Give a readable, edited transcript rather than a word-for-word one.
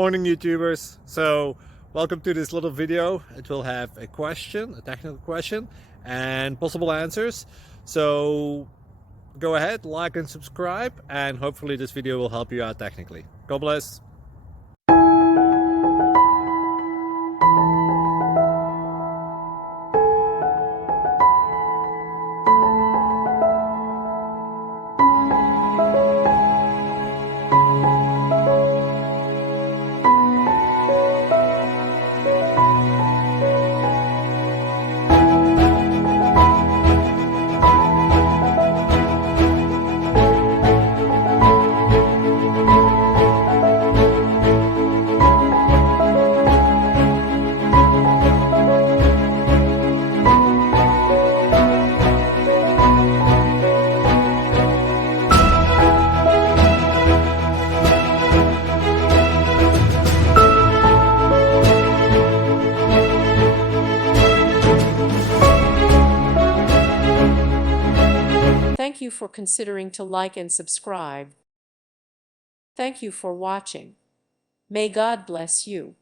Morning YouTubers. So welcome to this little video. It will have a question, a technical question, and possible answers. So go ahead, like and subscribe, and hopefully this video will help you out technically. God bless. Thank you for considering to like and subscribe. Thank you for watching. May God bless you.